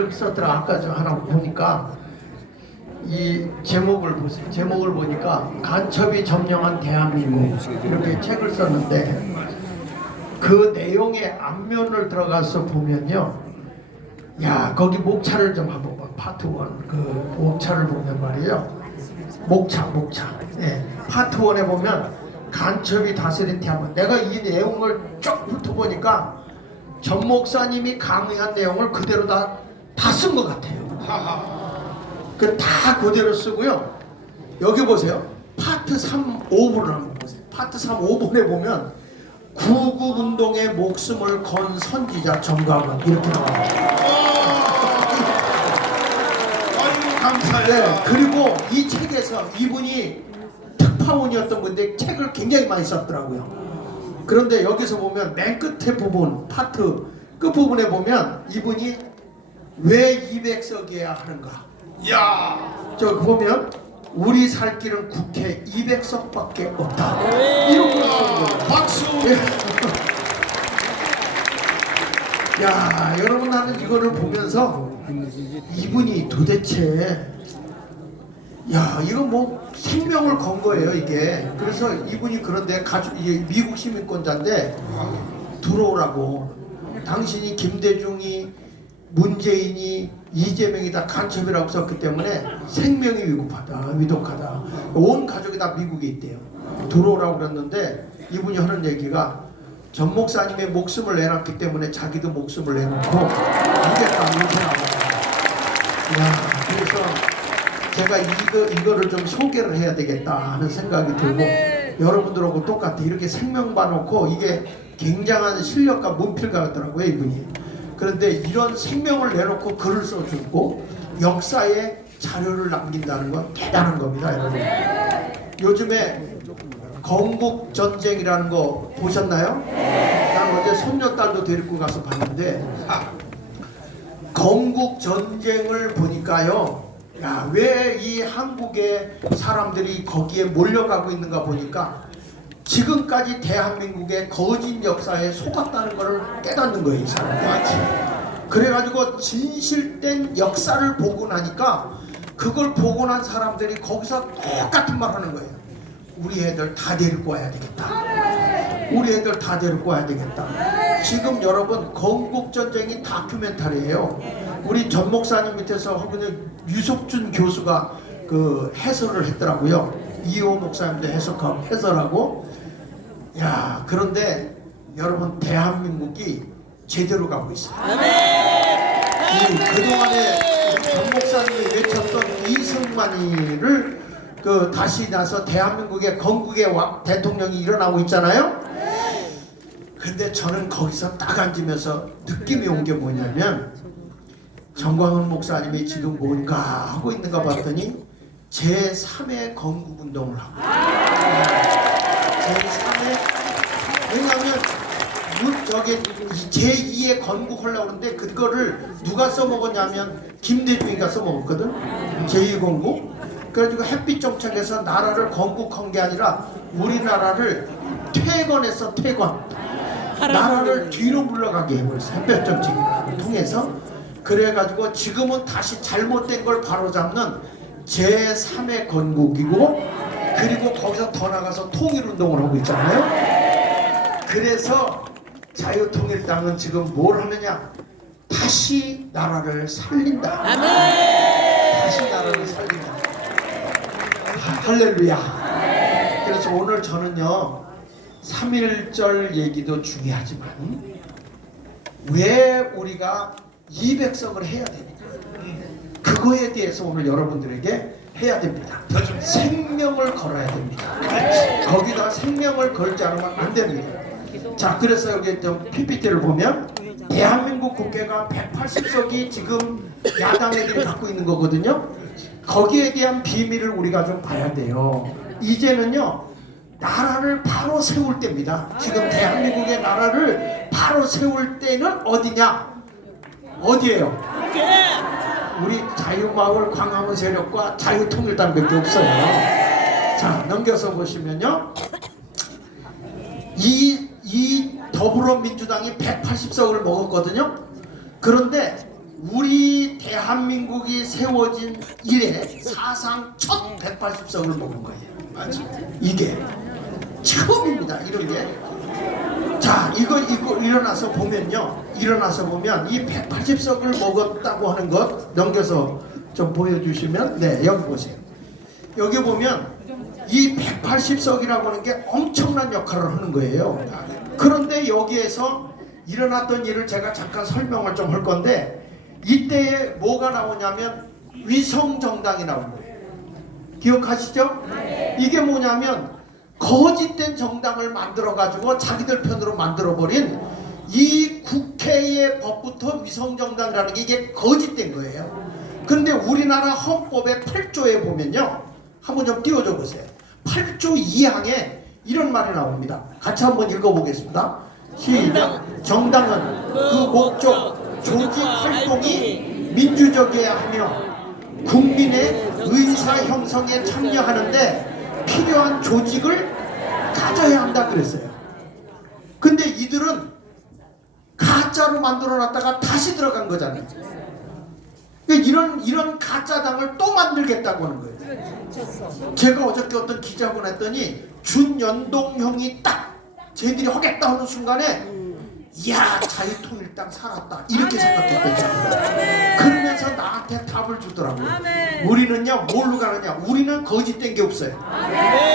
이렇게 썼더라. 아까 저 하나 보니까 이 제목을 보세요. 제목을 보니까 간첩이 점령한 대한민국 이렇게 책을 썼는데 그 내용의 앞면을 들어가서 보면요, 야 거기 목차를 좀 한번 봐. 파트 1 그 목차를 보면 말이에요. 목차. 네. 파트 1에 보면 간첩이 다스린 대한민국. 내가 이 내용을 쭉 훑어보니까 전 목사님이 강의한 내용을 그대로 다 쓴 것 같아요. 그 다 그대로 쓰고요. 여기 보세요. 파트 3, 5분을 한번 보세요. 파트 3, 5분에 보면 구국운동에 목숨을 건 선지자 정광훈 이렇게 나와요. 감사해요. 네, 그리고 이 책에서 이분이 특파원이었던 분인데 책을 굉장히 많이 썼더라고요. 그런데 여기서 보면 맨 끝에 부분, 파트 끝부분에 보면 이분이 왜 200석이어야 하는가. 야, 저 보면 우리 살 길은 국회 200석밖에 없다. 이런 걸 쓰는 거예요. 박수. 야, 여러분 나는 이거를 보면서 이분이 도대체 야 이거 뭐 생명을 건 거예요 이게. 그래서 이분이 그런데 이게 미국 시민권자인데 들어오라고. 당신이 김대중이 문재인이 이재명이 다 간첩이라고 썼기 때문에 생명이 위독하다. 온 가족이 다 미국에 있대요. 들어오라고 그랬는데 이분이 하는 얘기가 전 목사님의 목숨을 내놨기 때문에 자기도 목숨을 내놓고 이겠다 이렇게 나와요. 야, 그래서 제가 이거를 좀 소개를 해야 되겠다 하는 생각이 들고 여러분들하고 똑같아. 이렇게 생명 봐놓고 이게 굉장한 실력과 문필가 같더라고요 이분이. 그런데 이런 생명을 내놓고 글을 써주고 역사에 자료를 남긴다는 건 대단한 겁니다 여러분. 요즘에 건국전쟁이라는 거 보셨나요? 난 어제 손녀딸도 데리고 가서 봤는데 건국전쟁을 보니까요, 야, 왜 이 한국의 사람들이 거기에 몰려가고 있는가 보니까 지금까지 대한민국의 거짓 역사에 속았다는 것을 깨닫는 거예요 이 사람들이. 그래가지고 진실된 역사를 보고 나니까 그걸 보고 난 사람들이 거기서 똑같은 말 하는 거예요. 우리 애들 다 데리고 와야 되겠다. 우리 애들 다 데리고 와야 되겠다. 지금 여러분 건국전쟁이 다큐멘터리예요. 우리 전 목사님 밑에서 하는 유석준 교수가 그 해설을 했더라고요. 이호 목사님도 해설하고. 야, 그런데 여러분 대한민국이 제대로 가고 있어요. 그동안에 전 목사님이 외쳤던 이승만이를 다시 나서 대한민국의 건국의 대통령이 일어나고 있잖아요. 근데 저는 거기서 딱 앉으면서 느낌이 온 게 뭐냐면 정광훈 목사님이 지금 뭔가 하고 있는가 봤더니 제3의 건국운동을 하고 제3의 왜냐하면 제2의 건국하려고 하는데 그거를 누가 써먹었냐면 김대중이가 써먹었거든. 제2건국. 그래가지고 햇빛정책에서 나라를 건국한 게 아니라 우리나라를 퇴건했어. 퇴건. 나라를 뒤로 물러가게 해버렸어. 햇볕정책을 통해서. 그래가지고 지금은 다시 잘못된 걸 바로잡는 제3의 건국이고, 그리고 거기서 더 나가서 통일운동을 하고 있잖아요. 그래서 자유통일당은 지금 뭘 하느냐, 다시 나라를 살린다. 다시 나라를 살린다. 할렐루야. 그래서 오늘 저는요 3.1절 얘기도 중요하지만 왜 우리가 200석을 해야 되느냐, 그거에 대해서 오늘 여러분들에게 해야 됩니다. 생명을 걸어야 됩니다. 거기다가 생명을 걸지 않으면 안 됩니다. 자, 그래서 여기 좀 PPT를 보면 대한민국 국회가 180석이 지금 야당 애들이 갖고 있는 거거든요. 거기에 대한 비밀을 우리가 좀 봐야 돼요. 이제는요 나라를 바로 세울 때입니다. 지금 대한민국의 나라를 바로 세울 때는 어디냐? 어디예요? 우리 자유마을 광화문 세력과 자유통일당밖에 없어요. 자, 넘겨서 보시면요, 이 더불어민주당이 180석을 먹었거든요. 그런데 우리 대한민국이 세워진 이래 사상 첫 180석을 먹은 거예요. 맞아. 이게 처음입니다. 이런 게. 자, 이거 일어나서 보면요. 일어나서 보면 이 180석을 먹었다고 하는 것 넘겨서 좀 보여주시면, 네, 여기 보세요. 여기 보면 이 180석이라고 하는 게 엄청난 역할을 하는 거예요. 그런데 여기에서 일어났던 일을 제가 잠깐 설명을 좀 할 건데, 이때에 뭐가 나오냐면 위성정당이 나온 거예요. 기억하시죠? 이게 뭐냐면 거짓된 정당을 만들어 가지고 자기들 편으로 만들어 버린 이 국회의 법부터 위성정당이라는 게 이게 거짓된 거예요. 근데 우리나라 헌법의 8조에 보면요, 한번 좀 띄워줘 보세요. 8조 2항에 이런 말이 나옵니다. 같이 한번 읽어보겠습니다. 시작. 정당은 그 목적, 조직 활동이 민주적이어야 하며 국민의 의사 형성에 참여하는데 필요한 조직을 가져야 한다 그랬어요. 근데 이들은 가짜로 만들어 놨다가 다시 들어간 거잖아요. 이런 가짜당을 또 만들겠다고 하는 거예요. 제가 어저께 어떤 기자분 했더니 준연동형이 딱 쟤들이 하겠다 하는 순간에 이야, 자유통일당 살았다 이렇게 생각했대요. 그러면서 나한테 답을 주더라고요. 우리는요 뭘로 가느냐, 우리는 거짓된 게 없어요.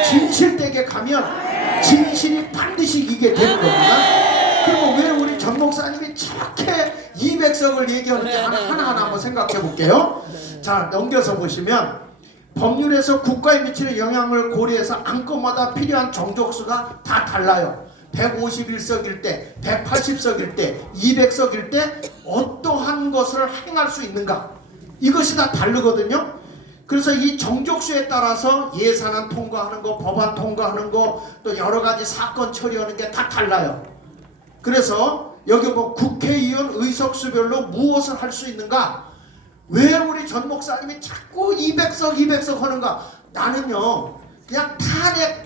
진실되게 가면 진실이 반드시 이기게 되는 겁니다. 그리고 왜 우리 전 목사님이 저렇게 200석을 얘기하는지 하나하나 한번 생각해 볼게요. 자, 넘겨서 보시면 법률에서 국가에 미치는 영향을 고려해서 안건마다 필요한 정족수가 다 달라요. 151석일 때, 180석일 때, 200석일 때 어떠한 것을 행할 수 있는가, 이것이 다 다르거든요. 그래서 이 정족수에 따라서 예산안 통과하는 거, 법안 통과하는 거, 또 여러 가지 사건 처리하는 게 다 달라요. 그래서 여기 뭐 국회의원 의석수별로 무엇을 할 수 있는가, 왜 우리 전 목사님이 자꾸 200석 하는가. 나는요 그냥 탄핵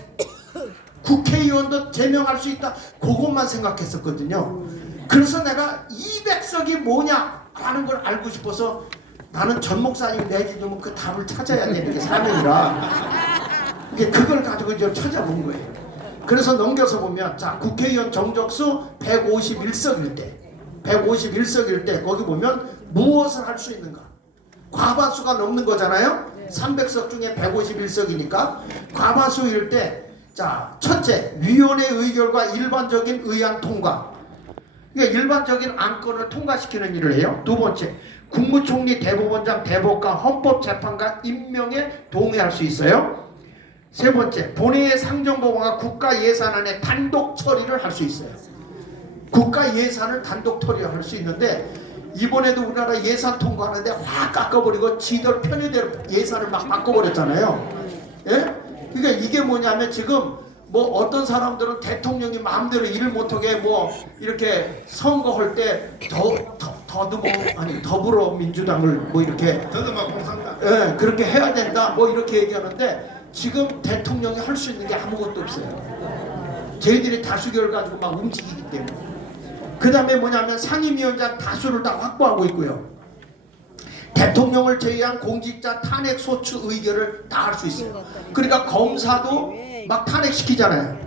국회의원도 제명할 수 있다, 그것만 생각했었거든요. 그래서 내가 200석이 뭐냐 하는 걸 알고 싶어서, 나는 전 목사님 내주면 그 답을 찾아야 되는 게 사명이라 이게 그걸 가지고 이제 찾아본 거예요. 그래서 넘겨서 보면, 자, 국회의원 정족수 151석일 때 거기 보면 무엇을 할 수 있는가, 과반수가 넘는 거잖아요. 300석 중에 151석이니까 과반수일 때, 자, 첫째, 위원회 의결과 일반적인 의안 통과. 그러니까 일반적인 안건을 통과시키는 일을 해요. 두 번째, 국무총리, 대법원장, 대법관, 헌법재판관 임명에 동의할 수 있어요. 세 번째, 본회의 상정법안과 국가 예산안의 단독 처리를 할 수 있어요. 국가 예산을 단독 처리할 수 있는데, 이번에도 우리나라 예산 통과하는데 확 깎아버리고 지들 편의대로 예산을 막 바꿔버렸잖아요. 예? 그러니까 이게 뭐냐면, 지금 뭐 어떤 사람들은 대통령이 마음대로 일을 못하게 뭐 이렇게 선거할 때 더불어민주당을 뭐 이렇게 더듬어 공산당. 예, 그렇게 해야 된다 뭐 이렇게 얘기하는데, 지금 대통령이 할 수 있는 게 아무것도 없어요. 저희들이 다수결 가지고 막 움직이기 때문에. 그 다음에 뭐냐면 상임위원장 다수를 다 확보하고 있고요. 대통령을 제외한 공직자 탄핵 소추 의결을 다 할 수 있어요. 그러니까 검사도 막 탄핵시키잖아요.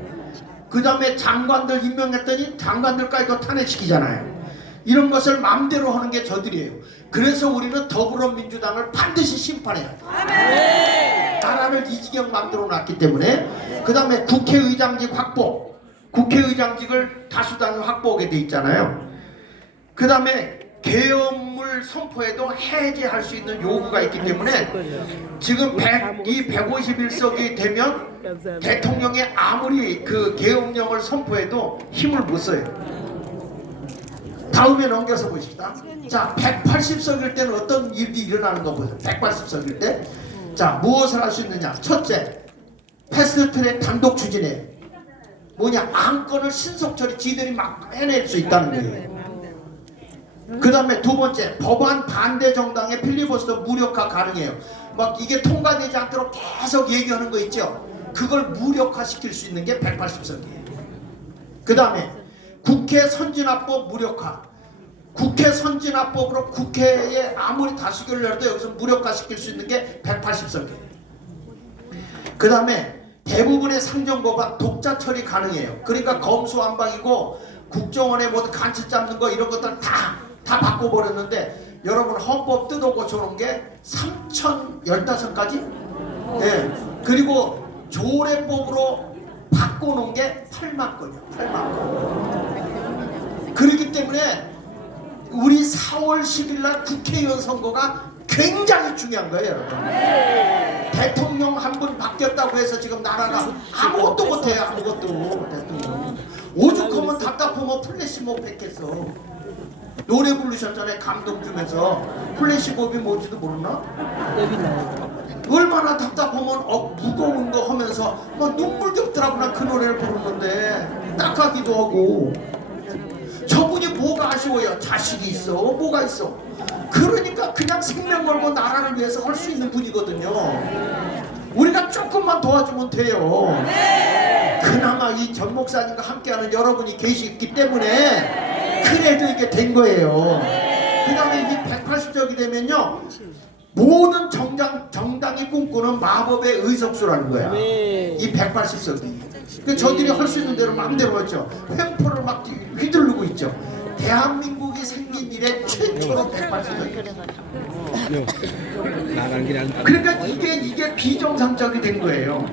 그 다음에 장관들 임명했더니 장관들까지 도 탄핵시키잖아요. 이런 것을 마음대로 하는 게 저들이에요. 그래서 우리는 더불어민주당을 반드시 심판해야 돼요. 나라를 이 지경 만들어 놨기 때문에. 그 다음에 국회의장직 확보, 국회의장직을 다수당이 확보하게 돼 있잖아요. 그 다음에 계엄을 선포해도 해제할 수 있는 요구가 있기 때문에, 지금 이 151석이 되면 대통령이 아무리 그 계엄령을 선포해도 힘을 못 써요. 다음에 넘겨서 보십시다. 자, 180석일 때는 어떤 일이 일어나는 거 보세요. 180석일 때, 자, 무엇을 할 수 있느냐. 첫째, 패스트트랙 단독 추진해. 뭐냐, 안건을 신속 처리, 지들이 막 해낼 수 있다는 거예요. 그 다음에 두 번째, 법안 반대 정당의 필리버스터 무력화 가능해요. 막 이게 통과되지 않도록 계속 얘기하는 거 있죠. 그걸 무력화시킬 수 있는 게 180석이에요. 그 다음에 국회 선진화법 무력화. 국회 선진화법으로 국회에 아무리 다수결을 해도 여기서 무력화시킬 수 있는 게 180석이에요. 그 다음에 대부분의 상정법안 독자 처리 가능해요. 그러니까 검수완박이고 국정원의 뭐 간치 잡는 거 이런 것들 다 바꿔버렸는데 여러분 헌법 뜯어 고쳐놓은 게 3015가지? 예. 그리고 조례법으로 바꿔놓은 게 8만 건이요. 8만 건. 그렇기 때문에 우리 4월 10일 날 국회의원 선거가 굉장히 중요한 거예요, 여러분. 대통령 한 분 바뀌었다고 해서 지금 나라가 아무것도 못해요. 아무것도. 대통령 오죽하면 답답하면 플래시몹 했겠어. 노래 부르셨잖아요. 감동 주면서. 플래시몹이 뭔지도 모르나? 얼마나 답답하면 무거운 거 하면서 막 눈물겹더라고나 그 노래를 부르는데 딱하기도 하고. 저분이 뭐가 아쉬워요? 자식이 있어. 뭐가 있어? 그러니까 그냥 생명 걸고 나라를 위해서 할 수 있는 분이거든요. 우리가 조금만 도와주면 돼요. 그나마 이 전 목사님과 함께하는 여러분이 계시기 때문에 그래도 이게 된 거예요. 그 다음에 이게 180석이 되면요, 모든 정당이 꿈꾸는 마법의 의석수라는 거야. 이 180석이. 그 저들이 할 수 있는 대로 마음대로 했죠. 횡포를 막 휘두르고 있죠. 대한민국이 생긴 이래 최초로 180석이에요. 그러니까 이게 비정상적이 된 거예요.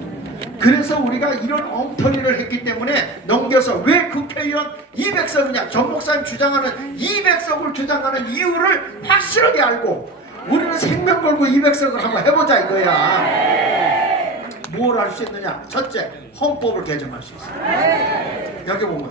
그래서 우리가 이런 엉터리를 했기 때문에 넘겨서 왜 국회의원 200석이냐, 전 목사님 주장하는 200석을 주장하는 이유를 확실하게 알고 우리는 생명 걸고 200석을 한번 해보자 이거야. 뭘 할 수 있느냐? 첫째, 헌법을 개정할 수 있어요. 여기 보면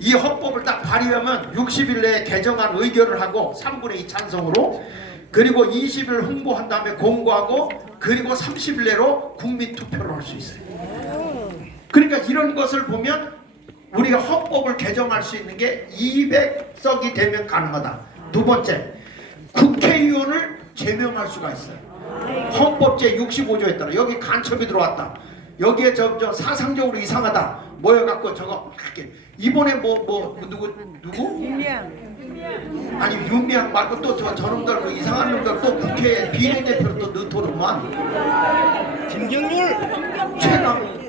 이 헌법을 딱 발의하면 60일 내에 개정안 의결을 하고 3분의 2 찬성으로, 그리고 20일 홍보한 다음에 공고하고, 그리고 30일 내로 국민 투표를 할 수 있어요. 그러니까 이런 것을 보면 우리가 헌법을 개정할 수 있는 게 200석이 되면 가능하다. 두 번째, 국회의원을 제명할 수가 있어요. 헌법 제65조에 따라 여기 간첩이 들어왔다, 여기에 저 사상적으로 이상하다 모여갖고 저거 이렇게 이번에 누구? 아니 윤미향 말고 또 저놈들 그 이상한 놈들 또 국회 비례대표로 또 넣더구만. 김경률 최강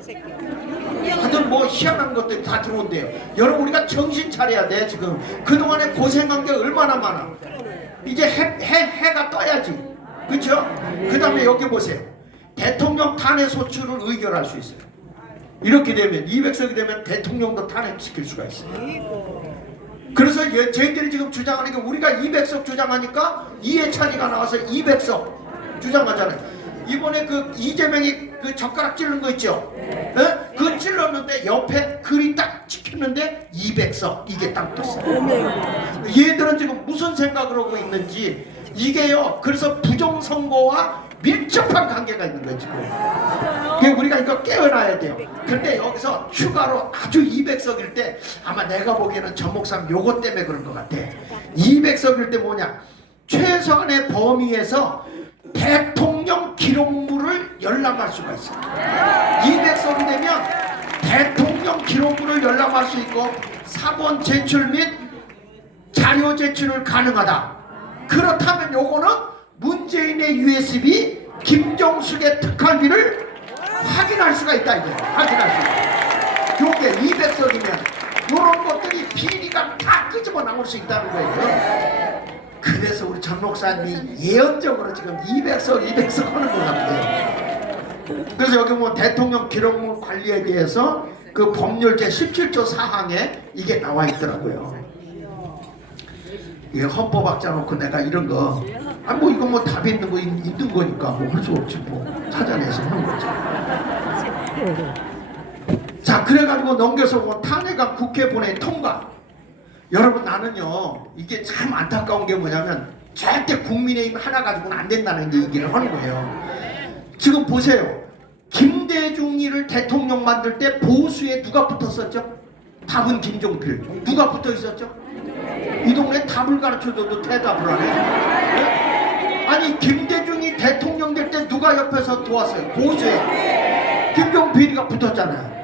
하여튼 뭐 희한한 것들이 다 들어온대요. 여러분 우리가 정신 차려야 돼. 지금 그동안에 고생한 게 얼마나 많아. 이제 해가 떠야지. 그렇죠? 그 다음에 여기 보세요. 대통령 탄핵 소추를 의결할 수 있어요. 이렇게 되면 200석이 되면 대통령도 탄핵시킬 수가 있어요. 그래서 저희들이 지금 주장하는 게, 우리가 200석 주장하니까 이해찬이가 나와서 200석 주장하잖아요. 이번에 그 이재명이 그 젓가락 찌른 거 있죠? 에? 그 찔렀는데 옆에 글이 딱 찍혔는데 200석 이게 딱 떴어요. 얘들은 지금 무슨 생각을 하고 있는지 이게요. 그래서 부정선거와 밀접한 관계가 있는 거예요 지금. 우리가 이거 깨어나야 돼요. 근데 여기서 추가로 아주 200석일 때 아마 내가 보기에는 전 목사님 요것 때문에 그런 것 같아. 200석일 때 뭐냐, 최소한의 범위에서 대통령 기록물을 열람할 수가 있어요. 200석이 되면 대통령 기록물을 열람할 수 있고 사본 제출 및 자료 제출을 가능하다. 그렇다면 요거는 문재인의 USB, 김정숙의 특활비를 확인할 수가 있다 이거예요. 확인할 수 있다. 요게 200석이면 요런 것들이 비리가 다 끄집어 나올 수 있다는 거예요. 그래서 우리 전 목사님이 예언적으로 지금 200석 하는 것 같아요. 그래서 여기 뭐 대통령 기록물 관리에 대해서 그 법률 제17조 4항에 이게 나와 있더라고요. 이게 헌법학자 놓고 내가 이런 거, 뭐 이거 뭐 답이 있는 거니까 뭐 할 수 없지 뭐 찾아내서 하는 거죠. 자, 그래가지고 넘겨서 뭐 탄핵안 국회 본회의 통과. 여러분 나는요 이게 참 안타까운 게 뭐냐면 절대 국민의힘 하나 가지고는 안 된다는 얘기를 하는 거예요. 지금 보세요. 김대중이를 대통령 만들 때 보수에 누가 붙었었죠? 답은 김종필. 누가 붙어 있었죠? 이 동네 답을 가르쳐줘도 대답을 안 해요. 네? 아니 김대중이 대통령 될 때 누가 옆에서 도왔어요? 보수에 김종필이가 붙었잖아요.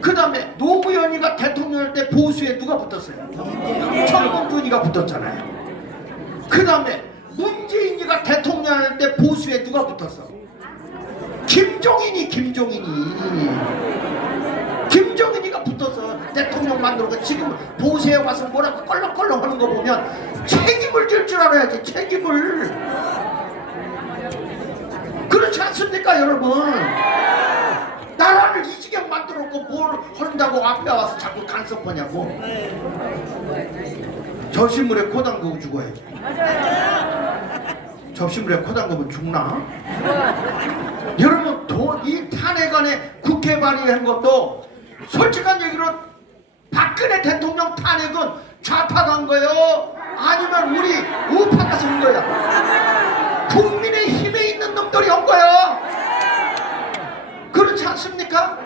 그 다음에 노무현이가 대통령일 때 보수에 누가 붙었어요? 정봉준이가 붙었잖아요. 그 다음에 문재인이가 대통령일 때 보수에 누가 붙었어? 김종인이가 붙어서 대통령 만들고 지금 보수에 와서 뭐라고 껄렁껄렁 하는 거 보면 책임을 질 줄 알아야지. 책임을. 그렇지 않습니까 여러분? 나라를 이 지경 만들었고 뭘 한다고 앞에 와서 자꾸 간섭하냐고. 접시물에 코 담그고 죽어야지. 접시물에 코 담그면 죽나? 여러분 이 탄핵안에 국회 발의한 것도 솔직한 얘기로 박근혜 대통령 탄핵은 좌파가 한 거예요? 아니면 우리 우파가 쓴 거야? 국민의 힘에 있는 놈들이 한 거예요. 그렇지 않습니까?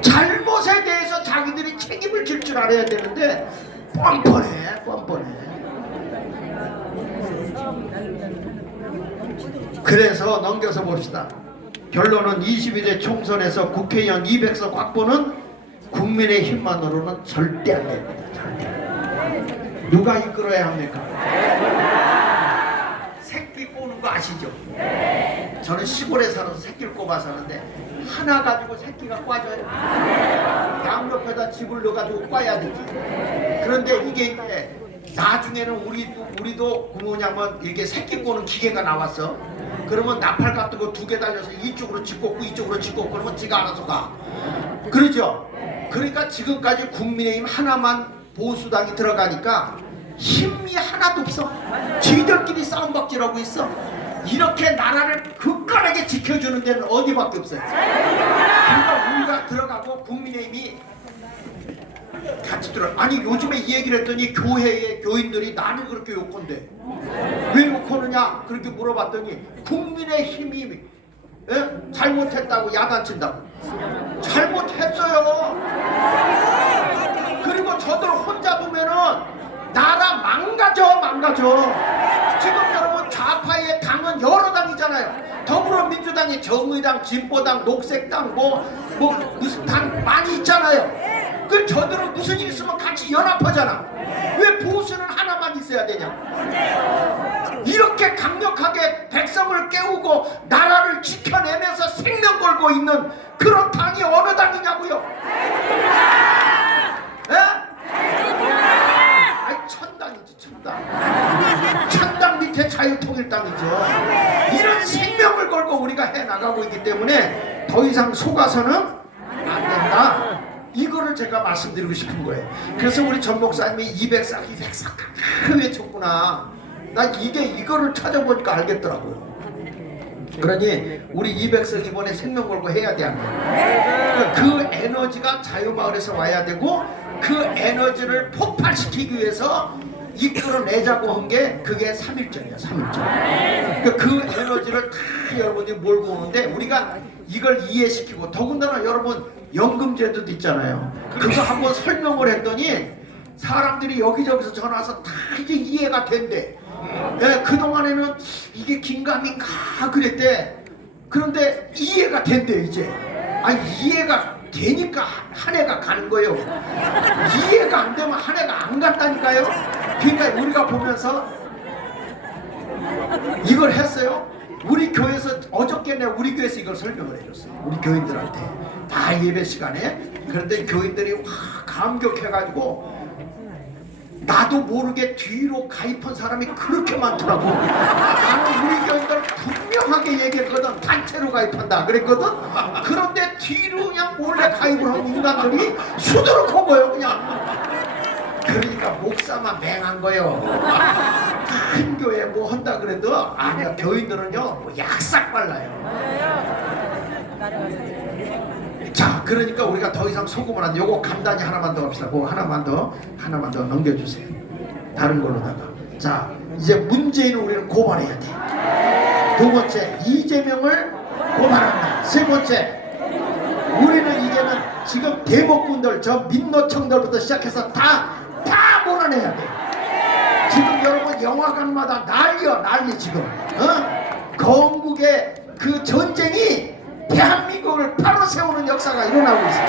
잘못에 대해서 자기들이 책임을 질 줄 알아야 되는데 뻔뻔해. 그래서 넘겨서 봅시다. 결론은 22대 총선에서 국회의원 200석 확보는 국민의 힘만으로는 절대 안 됩니다. 절대. 누가 이끌어야 합니까? 새끼 꼬는 거 아시죠? 저는 시골에 살아서 새끼를 꼽아 사는데 하나 가지고 새끼가 꽈져요. 양옆에다 집을 넣어가지고 꽈야 되지. 그런데 이게 이제 나중에는 우리도 뭐냐면 이게 새끼 꼬는 기계가 나왔어. 그러면 나팔 같은 거 2개 달려서 이쪽으로 집 꽂고 이쪽으로 집 꽂고 그러면 지가 알아서 가. 그러죠? 그러니까 지금까지 국민의힘 하나만 보수당이 들어가니까 힘이 하나도 없어. 지들끼리 싸움박질하고 있어. 이렇게 나라를 굳건하게 지켜주는 데는 어디밖에 없어요. 그러니까 우리가 들어가고 국민의힘이 같이 들어. 아니 요즘에 이 얘기를 했더니 교회의 교인들이 나를 그렇게 욕한대. 왜 욕하느냐 그렇게 물어봤더니 국민의힘이 잘못했다고 야단친다고. 잘못했어요. 그리고 저들 혼자 두면은 나라 망가져. 지금 여러분 좌파의 당은 여러 당이잖아요. 더불어민주당이 정의당, 진보당, 녹색당 무슨 당 많이 있잖아요. 그 저들은 무슨 일 있으면 같이 연합하잖아. 왜 보수는 하나만 있어야 되냐? 이렇게 강력하게 백성을 깨우고 나라를 지켜내면서 생명 걸고 있는 그런 당이 어느 당이냐고요? 아이 천당이지 천당. 천당 밑에 자유통일당이죠. 이런 생명을 걸고 우리가 해나가고 있기 때문에 더 이상 속아서는 안 된다. 이거를 제가 말씀드리고 싶은 거예요. 그래서 우리 전 목사님이 200석 외쳤구나. 나 이거를 찾아보니까 알겠더라고요. 그러니 우리 200석 이번에 생명 걸고 해야 돼. 그 에너지가 자유마을에서 와야 되고 그 에너지를 폭발시키기 위해서 이끌어내자고 한 게 그게 3.1절이에요. 3.1절. 그 에너지를 다 여러분이 몰고 오는데 우리가 이걸 이해시키고 더군다나 여러분 연금제도도 있잖아요. 그거 한번 설명을 했더니 사람들이 여기저기서 전화 와서 다 이제 이해가 된대. 그동안에는 이게 긴가민가 그랬대. 그런데 이해가 된대 이제. 이해가 되니까 한 해가 가는 거예요. 이해가 안 되면 한 해가 안 갔다니까요. 그러니까 우리가 보면서 이걸 했어요. 우리 교회에서 어저께 내가 우리 교회에서 이걸 설명을 해줬어요. 우리 교인들한테 다 예배 시간에. 그런데 교인들이 와 감격해가지고 나도 모르게 뒤로 가입한 사람이 그렇게 많더라고. 나는 우리 교인들 분명하게 얘기했거든. 단체로 가입한다 그랬거든. 그런데 뒤로 그냥 몰래 가입을 한 인간들이 수두룩한 거예요 그냥. 그러니까 목사만 맹한 거예요. 큰 교회 뭐 한다 그래도 아니야. 교인들은요 뭐 약삭 발라요. 자, 그러니까 우리가 더 이상 속으면 안 돼. 요거 간단히 하나만 더 합시다. 뭐 하나만 더 넘겨주세요. 다른 걸로다가. 자, 이제 문재인을 우리는 고발해야 돼. 두 번째, 이재명을 고발한다. 세 번째, 우리는 이제는 지금 대목군들, 저 민노총들부터 시작해서 다 몰아내야 돼. 지금 여러분 영화관마다 난리 지금. 건국의 그 전쟁이 대한민국을 바로 세우는 역사가 일어나고 있어요.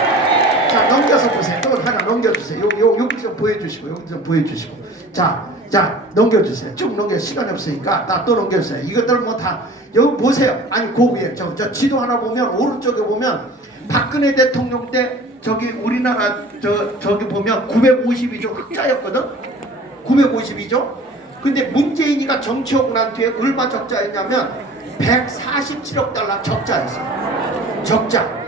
자, 넘겨서 보세요. 또 하나 넘겨주세요. 여기 좀 보여주시고, 여기 좀 보여주시고. 자, 넘겨주세요. 쭉 넘겨. 시간이 없으니까 다 또 넘겨주세요. 이것들 뭐 다 여기 보세요. 아니, 그 위에 저 지도 하나 보면 오른쪽에 보면 박근혜 대통령 때 저기 우리나라 저기 보면 952조 흑자였거든. 952조. 근데 문재인이가 정치하고 난 뒤에 얼마 적자였냐면 147억 달러 적자였어. 적자.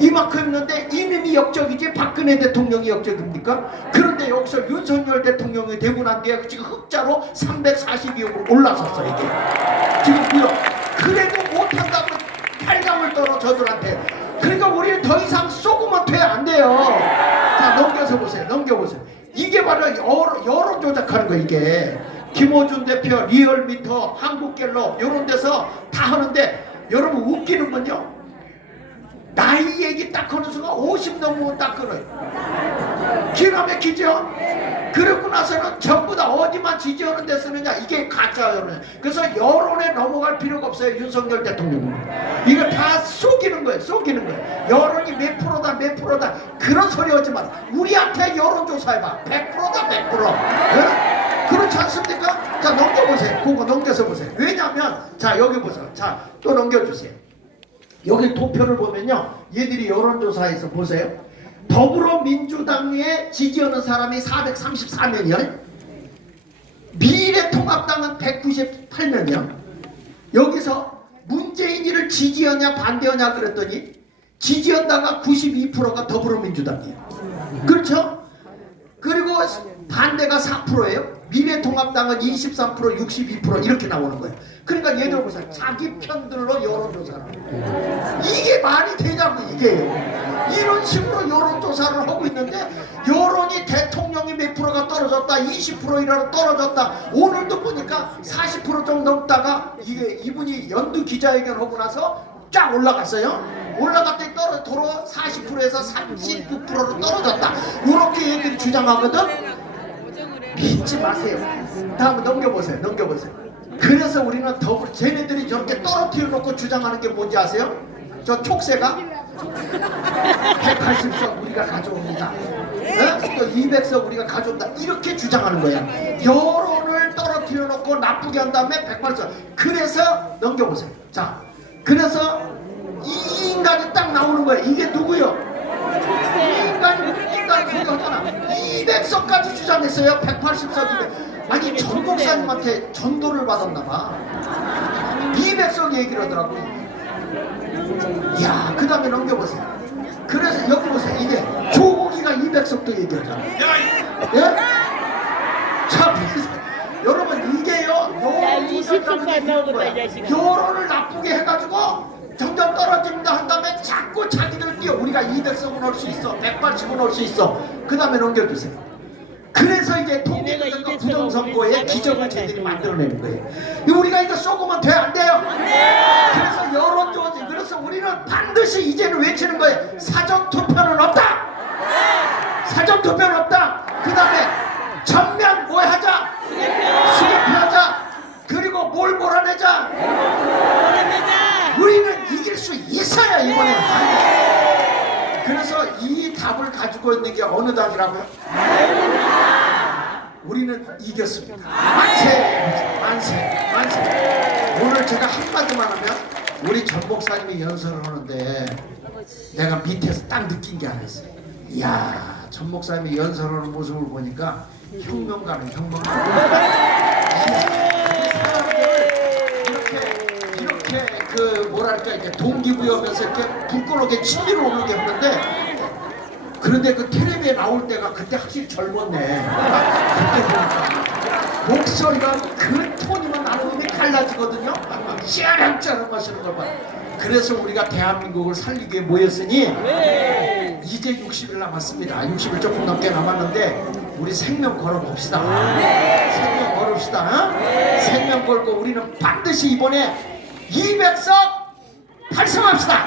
이만큼 했는데 이놈이 역적이지 박근혜 대통령이 역적입니까? 그런데 여기서 윤석열 대통령이 되고 난 뒤에 지금 흑자로 342억으로 올라섰어 이게. 지금 그래도 못한다고 팔감을 떨어 저들한테. 그러니까 우리는 더 이상 쏘고만 돼 안 돼요. 자, 넘겨서 보세요. 넘겨보세요. 이게 바로 여론 조작하는 거 이게. 김호준 대표, 리얼미터, 한국갤럽 이런 데서 다 하는데 여러분 웃기는 건요. 나이 얘기 딱 하는 순간 50 넘으면 딱 끊어요. 기가 막히죠? 그러고 나서는 전부 다 어디만 지지하는 데 쓰느냐. 이게 가짜 여론이에요. 그래서 여론에 넘어갈 필요가 없어요. 윤석열 대통령은. 이거 다 속이는 거예요. 속이는 거예요. 여론이 몇 프로다 몇 프로다 그런 소리 하지 마라. 우리한테 여론조사해봐. 100%다 100%. 네? 그렇지 않습니까? 자, 넘겨보세요. 그거 넘겨서 보세요. 왜냐면 자, 여기 보세요. 자, 또 넘겨주세요. 여기 도표를 보면요, 얘들이 여론조사에서 보세요. 더불어민주당에 지지하는 사람이 434명이요. 미래통합당은 198명이요. 여기서 문재인이를 지지하냐 반대하냐 그랬더니 지지한다가 92%가 더불어민주당이에요. 그렇죠? 그리고 반대가 4%예요. 미래통합당은 23%, 62% 이렇게 나오는 거예요. 그러니까 얘들 보세요. 자기 편들로 여론조사를 하는. 이게 말이 되냐고 이게. 이런 식으로 여론조사를 하고 있는데 여론이 대통령이 몇 프로가 떨어졌다, 20%이라도 떨어졌다. 오늘도 보니까 40% 정도 넘다가 이분이 연두 기자회견 하고 나서 쫙 올라갔어요. 올라갔더니 도로 40%에서 39%로 떨어졌다. 이렇게 얘기를 주장하거든. 믿지 마세요. 다음 넘겨보세요. 넘겨보세요. 그래서 우리는 쟤네들이 저렇게 떨어뜨려 놓고 주장하는 게 뭔지 아세요? 저 촉새가 180석 우리가 가져옵니다. 또 200석 우리가 가져온다. 이렇게 주장하는 거야. 여론을 떨어뜨려 놓고 나쁘게 한 다음에 180석. 그래서 넘겨보세요. 자, 그래서 이 인간이 딱 나오는 거예요. 이게 누구요? 인간 소개하잖아. 200석까지 주장했어요. 180석인데. 아니, 전 목사님한테 전도를 받았나봐. 200석 얘기를 하더라고요. 이야, 그 다음에 넘겨보세요. 그래서 여기 보세요. 이게 조국이가 200석도 얘기하잖아. 예? 자, 여러분 이게요. 여론을 나쁘게 해가지고 점점 떨어진다 한 다음에 자꾸 자기들 뛰어. 우리가 200석은 올 수 있어, 180은 올 수 있어. 그 다음에 넘겨주세요. 그래서 이제 통일부정과 부정선거의 기적을 쟤들이 만들어내는 거예요. 우리가 이거 쏘고만 돼 안 돼요? 그래서 여론조사. 그래서 우리는 반드시 이제는 외치는 거예요. 사전투표는 없다. 사전투표는 없다. 그 다음에 전면 뭐 하자? 수개표하자. 그리고 뭘 몰아내자? 우리는 이길 수 있어요 이번에. 그래서 이 답을 가지고 있는 게 어느 당이라고요? 우리는 이겼습니다. 만세, 만세, 만세. 오늘 제가 한마디만 하면 우리 전 목사님이 연설을 하는데 내가 밑에서 딱 느낀 게 하나 있어요. 이야, 전 목사님이 연설하는 모습을 보니까 혁명가는 혁명가. 그 뭐랄까 이렇게 동기부여하면서 이렇게 부끄럽게 치밀어 오르게 했는데, 그런데 그 텔레비에 나올 때가 그때 확실히 젊었네. 그때 보니까 목소리가 그 톤이면 나름이 갈라지거든요. 찌아랑찌아랑 마시는 걸 봐요. 그래서 우리가 대한민국을 살리기 위해 모였으니 이제 60일 남았습니다. 60일 조금 넘게 남았는데 우리 생명 걸어봅시다. 생명 걸읍시다. 생명 걸고 우리는 반드시 이번에 200석 달성합시다.